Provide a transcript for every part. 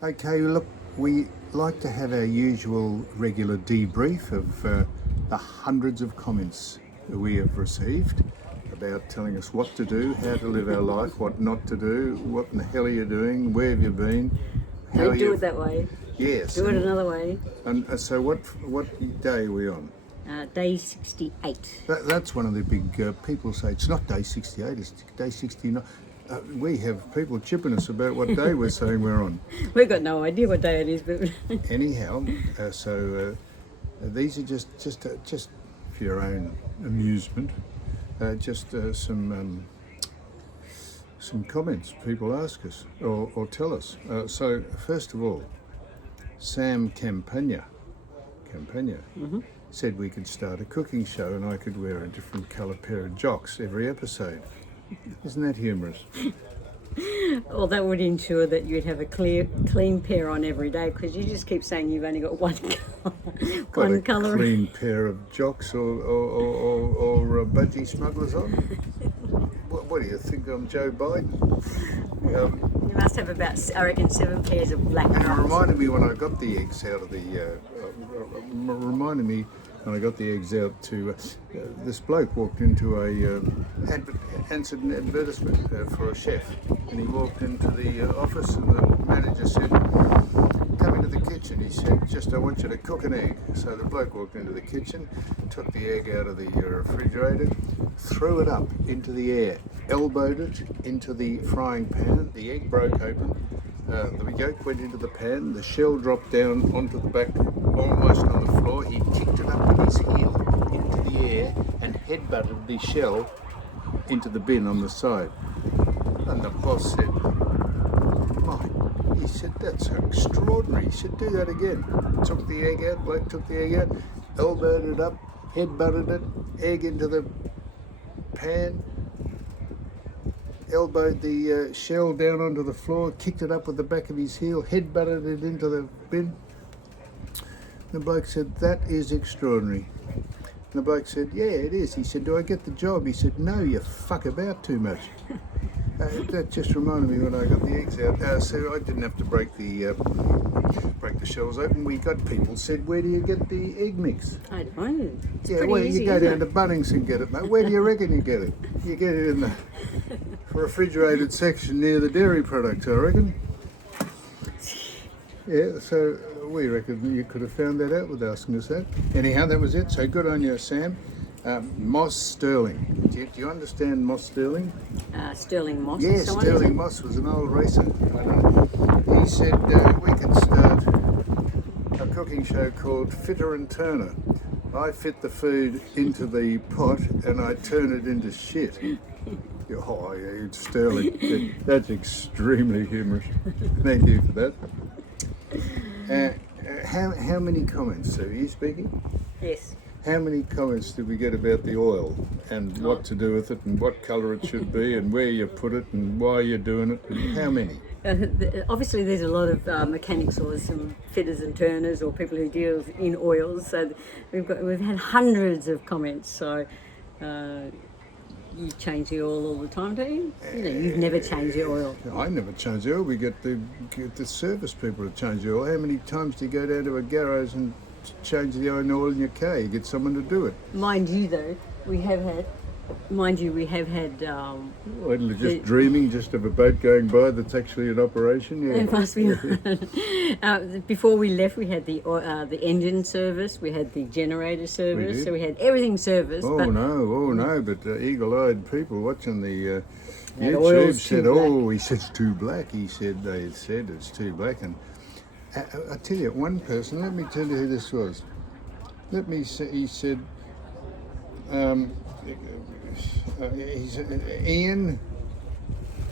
Okay, look, we like to have our usual regular debrief of the hundreds of comments that we have received about telling us what to do, how to live our life, what not to do, what in the hell are you doing, where have you been, how Don't are do you... it that way. Yes. Do it another way. And so what day are we on? Day 68. That's one of the big people say it's not day 68, it's day 69. We have people chipping us about what day we're saying we're on. We've got no idea what day it is, but Anyhow, these are just for your own amusement, some comments people ask us or tell us. So first of all, Sam Campagna said we could start a cooking show and I could wear a different colour pair of jocks every episode. Isn't that humorous? well, that would ensure that you'd have a clean pair on every day, because you just keep saying you've only got one What, colour. a clean pair of jocks or budgie smugglers on? What do you think? I'm Joe Biden? You must have about, I reckon, 7 pairs of black And it jocks. reminded me when I got the eggs out of the. When I got the eggs out to this bloke walked into answered an advertisement for a chef, and he walked into the office and the manager said, "Come into the kitchen." He said, "Just I want you to cook an egg." So the bloke walked into the kitchen, took the egg out of the refrigerator, threw it up into the air, elbowed it into the frying pan. The egg broke open. The yolk went into the pan, the shell dropped down onto the back, almost on the floor. He kicked it up with his heel into the air and headbutted the shell into the bin on the side. And the boss said, "My," he said, "that's extraordinary." He said, "Do that again." Took the egg out, bloke took the egg out, elbowed it up, headbutted it, egg into the pan, elbowed the shell down onto the floor, kicked it up with the back of his heel, headbutted it into the bin. The bloke said, "That is extraordinary." And the bloke said, "Yeah, it is." He said, "Do I get the job?" He said, "No, you fuck about too much." That just reminded me when I got the eggs out. So I didn't have to break the shells open. We got people said, "Where do you get the egg mix?" I don't know. It's Yeah, pretty well, easy, you go isn't down to it? Bunnings and get it, mate. Where do you reckon you get it? You get it in the refrigerated section near the dairy products, I reckon. Yeah, so we reckon you could have found that out with asking us that. Anyhow, that was it. So good on you, Sam. Moss Sterling. Do you understand Moss Sterling? Sterling Moss. Yeah, someone, Sterling isn't it? Moss was an old racer. He said we could start a cooking show called Fitter and Turner. I fit the food into the pot and I turn it into shit. Oh, yeah, it's Sterling. That's extremely humorous. Thank you for that. How many comments, Sue? Are you speaking? Yes. How many comments did we get about the oil and what to do with it and what colour it should be and where you put it and why you're doing it and how many? Obviously, there's a lot of mechanics or some fitters and turners or people who deal in oils. So we've had hundreds of comments. So you change the oil all the time, don't you? You've never changed the oil. I never change the oil. We get the service people to change the oil. How many times do you go down to a garage and change the own oil in your car? You get someone to do it. Mind you, though, we have had. Well, Just dreaming just of a boat going by that's actually in operation. Yeah. It must be. Before we left, we had the engine service, we had the generator service, did? so we had everything serviced. Oh no! But eagle-eyed people watching the That YouTube oil's said, too "Oh, he said it's too black." They said it's too black, and I tell you, one person. Let me tell you who this was. Let me say. He said, Ian.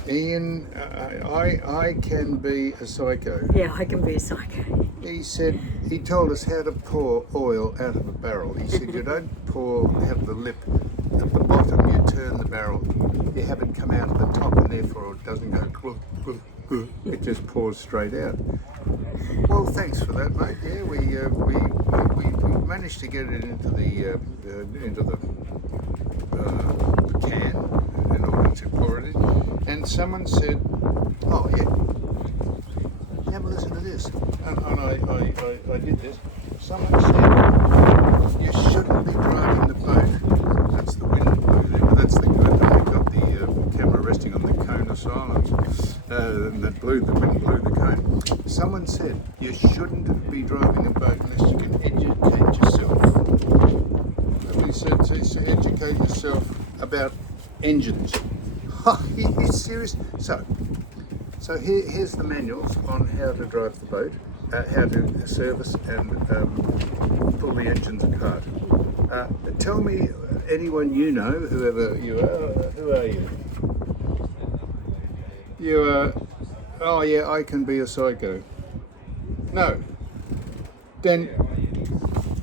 I can be a psycho. Yeah, I can be a psycho. He said, he told us how to pour oil out of a barrel. He said, you don't have the lip at the bottom, you turn the barrel, you have it come out at the top, and therefore it doesn't go quill, quill, quill. It just pours straight out. Well, thanks for that, mate. Yeah, we managed to get it into the can in order to pour it in. And someone said, "Oh yeah, have a listen to this, and I did this. Someone said you shouldn't be driving the boat. That's the wind blew there, but that's the good. I got the camera resting on the cone of silence, and the wind blew the cone. Someone said you shouldn't be driving a boat unless you can educate yourself. Nobody said to educate yourself about engines. Are you serious? So here's the manuals on how to drive the boat, how to service and pull the engines apart. Tell me, anyone you know, whoever you are, who are you? You are, oh yeah, I can be a psycho. No. Then,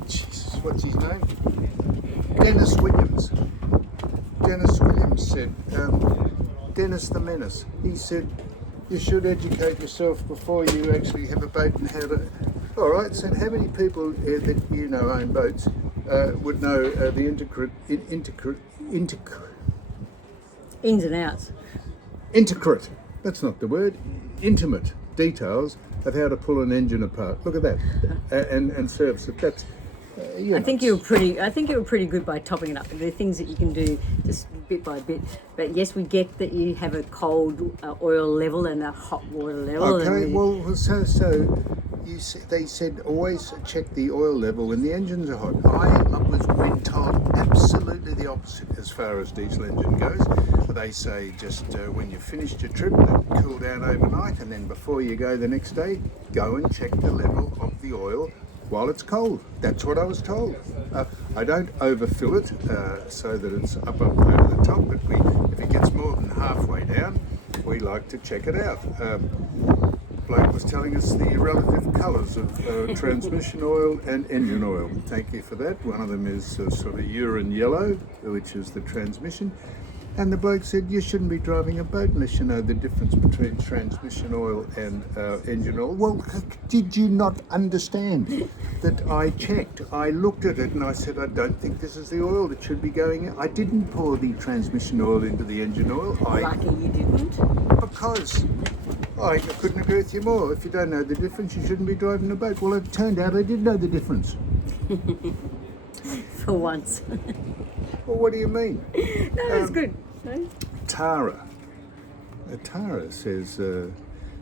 Jesus, what's his name? Dennis Williams. Dennis Williams said, Dennis the Menace, he said, you should educate yourself before you actually have a boat and how to... All right, so how many people that you know own boats would know the Ins and outs. intricate, that's not the word, intimate details of how to pull an engine apart. Look at that, and service it. That's... I think you were pretty good by topping it up. There are things that you can do just bit by bit. But yes, we get that you have a cold oil level and a hot water level. Okay, well, they said always check the oil level when the engines are hot. I was told absolutely the opposite as far as diesel engine goes. They say just when you've finished your trip, cool down overnight, and then before you go the next day, go and check the level of the oil while it's cold. That's what I was told. I don't overfill it so that it's up over the top, but if it gets more than halfway down, we like to check it out. Bloke was telling us the relative colours of transmission oil and engine oil. Thank you for that. One of them is sort of urine yellow, which is the transmission. And the bloke said, you shouldn't be driving a boat unless you know the difference between transmission oil and engine oil. Well, did you not understand that I checked? I looked at it and I said, I don't think this is the oil that should be going in. I didn't pour the transmission oil into the engine oil. Lucky you didn't. Because I couldn't agree with you more. If you don't know the difference, you shouldn't be driving a boat. Well, it turned out I did know the difference. For once. Well, what do you mean? No, that's good. No? Tara says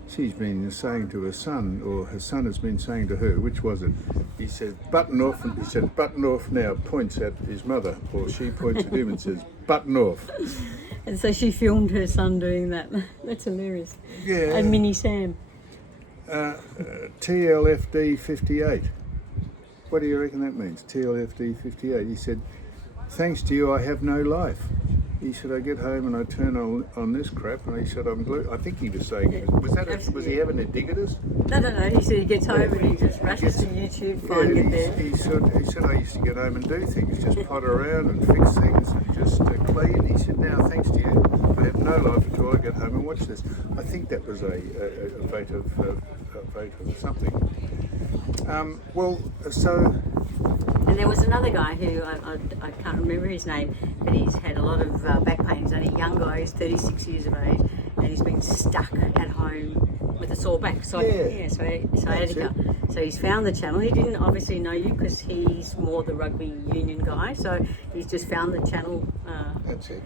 she's been saying to her son, or her son has been saying to her, which was it? He said, button off, and he said, button off now, points at his mother, or she points at him and says, button off. And so she filmed her son doing that. That's hilarious. Yeah. And Mini Sam. TLFD 58. What do you reckon that means? TLFD 58. He said, thanks to you, I have no life. He said, I get home and I turn on this crap, and he said, I'm blue. I think he was saying, was he having a dig at us? No. He said he gets home and he just rushes to YouTube, find it there. He said, I used to get home and do things, just potter around and fix things and just clean. He said, now, thanks to you, I have no life at all. I get home and watch this. I think that was a vote of something. And there was another guy who, I can't remember his name, but he's had a lot of back pain. He's only a young guy, he's 36 years of age, and he's been stuck at home with a sore back. Sciatica. So he's found the channel. He didn't obviously know you because he's more the rugby union guy, so he's just found the channel That's it.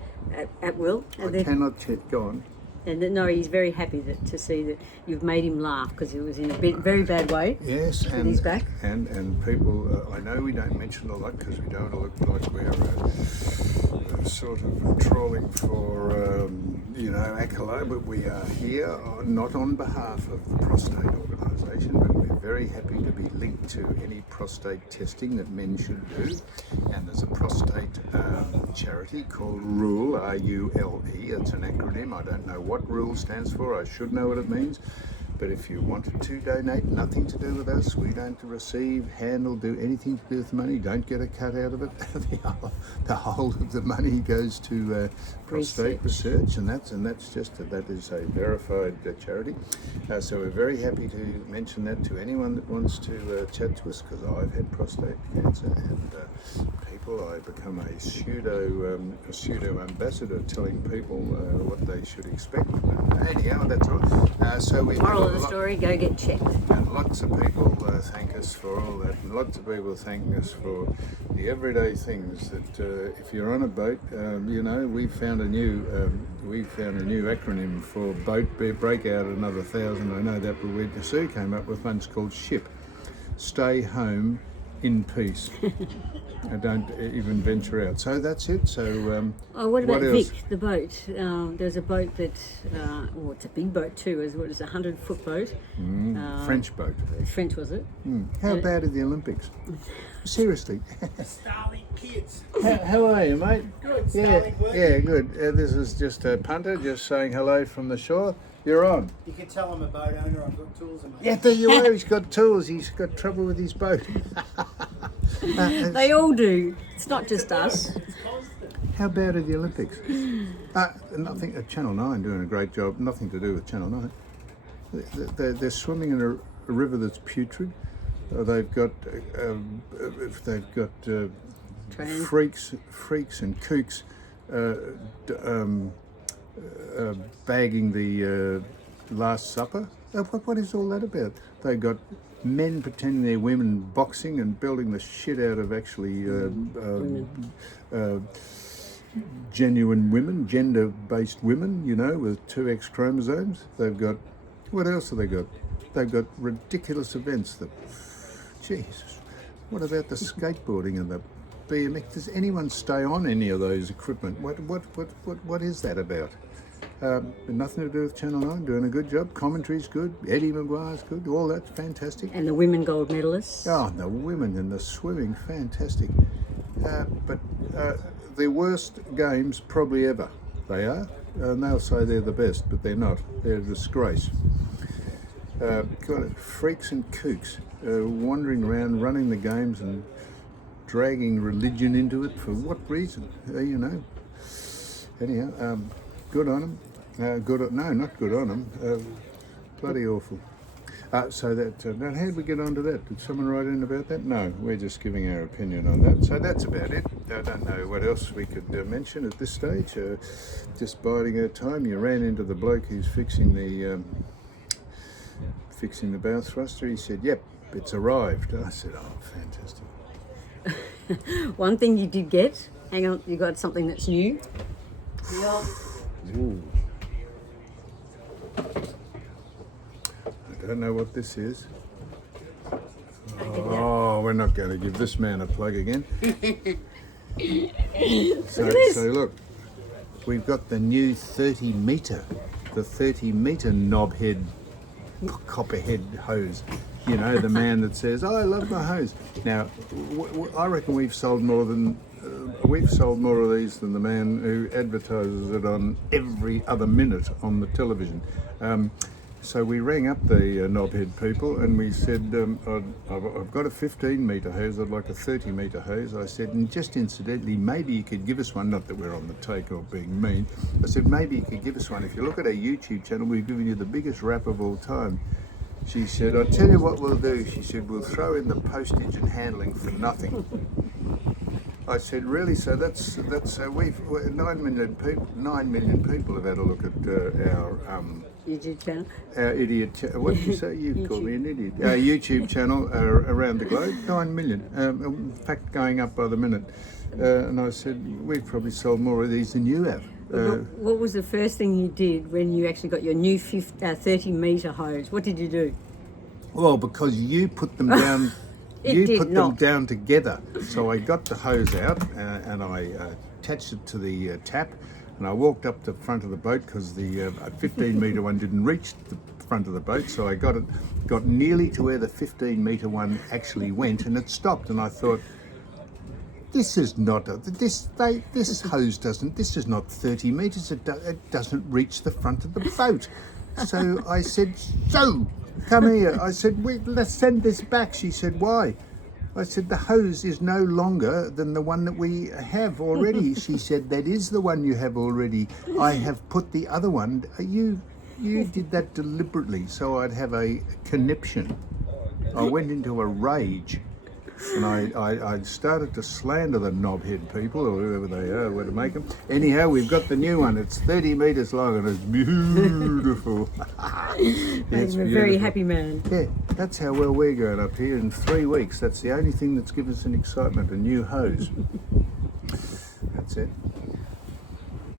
At will. I cannot go on. And no, he's very happy to see that you've made him laugh because he was in a very bad way. Yes, with his back. And people, I know we don't mention a lot because we don't want to look like we're sort of trolling for accolade, but we are here not on behalf of the prostate organisation, but we're very happy to be linked to any prostate testing that men should do. And there's a prostate charity called RULE, R-U-L-E. It's an acronym. I don't know what RULE stands for. I should know what it means. But if you wanted to donate, nothing to do with us. We don't receive, handle, do anything to do with money. Don't get a cut out of it. The whole of the money goes to prostate research, and that's that is a verified charity. So we're very happy to mention that to anyone that wants to chat to us, because I've had prostate cancer, and people people. I become a pseudo ambassador, telling people what they should expect. Anyhow, that's all. So we Moral of the story: go get checked. and lots of people thank us for all that, and lots of people thank us for the everyday things that if you're on a boat, we found a new acronym for boat. Break out another 1,000. I know that, but Sue came up with one called SHIP. Stay home in peace. I don't even venture out. So that's it. So What about else? Vic, the boat? There's a boat that, it's a big boat too. It's 100-foot boat. French boat. French, was it? How bad are the Olympics? Seriously. Starlink kids. How are you, mate? Good. Yeah, Starlink working. yeah, good. This is just a punter, just saying hello from the shore. You're on. You can tell I'm a boat owner. I've got tools in my Yeah, hand. there you are. He's got tools. He's got trouble with his boat. They all do. It's not just us. How bad are the Olympics? Nothing. Channel 9 doing a great job. Nothing to do with Channel 9. They're swimming in a river that's putrid. They've got Trans- freaks and kooks bagging the Last Supper. What is all that about? They've got men pretending they're women boxing and building the shit out of actually genuine women, gender-based women, with 2 X chromosomes. They've got, what else have they got? They've got ridiculous events that, Jesus, what about the skateboarding and the BMX? Does anyone stay on any of those equipment? What is that about? Nothing to do with Channel 9, doing a good job. Commentary's good, Eddie Maguire's good, all that's fantastic. And the women gold medalists. Oh, and the women and the swimming, fantastic. But the worst games probably ever, they are. And they'll say they're the best, but they're not. They're a disgrace. Freaks and kooks wandering around, running the games and dragging religion into it. For what reason? Anyhow, good on them. Not good on them. Bloody awful. So now how did we get onto that? Did someone write in about that? No, we're just giving our opinion on that. So that's about it. I don't know what else we could mention at this stage. Just biding our time. You ran into the bloke who's fixing the bow thruster. He said, "Yep, it's arrived." I said, "Oh, fantastic." One thing you did get, hang on, you got something that's new. Ooh. I don't know what this is. Oh, we're not going to give this man a plug again. So look, we've got the new 30 metre knobhead Copperhead hose. The man that says, "Oh, I love my hose." Now, I reckon we've sold more of these than the man who advertises it on every other minute on the television. So we rang up the knobhead people and we said, I've got a 15 metre hose, I'd like a 30 metre hose. I said, and just incidentally, maybe you could give us one, not that we're on the take or being mean. I said, maybe you could give us one. If you look at our YouTube channel, we've given you the biggest rap of all time. She said, I'll tell you what we'll do. She said, we'll throw in the postage and handling for nothing. I said, really? So that's we've 9 million people have had a look at our YouTube channel. Our idiot. What did you say? You called me an idiot. Our YouTube channel around the globe, 9 million. In fact, going up by the minute. And I said, we've probably sold more of these than you have. What was the first thing you did when you actually got your new 30 metre hose? What did you do? Well, because you put them down. Them down together. So I got the hose out and I attached it to the tap, and I walked up the front of the boat because the 15 metre one didn't reach the front of the boat. So I got nearly to where the 15 metre one actually went, and it stopped. And I thought, this is not this hose doesn't. This is not 30 metres. It doesn't reach the front of the boat. So I said, "So, come here." I said, let's send this back. She said, "Why?" I said, "The hose is no longer than the one that we have already." She said, "That is the one you have already. I have put the other one. You did that deliberately so I'd have a conniption." I went into a rage. And I started to slander the knobhead people, or whoever they are, where to make them. Anyhow, we've got the new one. It's 30 metres long and it's beautiful. Makes me a very happy man. Yeah, that's how well we're going up here in 3 weeks. That's the only thing that's given us an excitement, a new hose. That's it.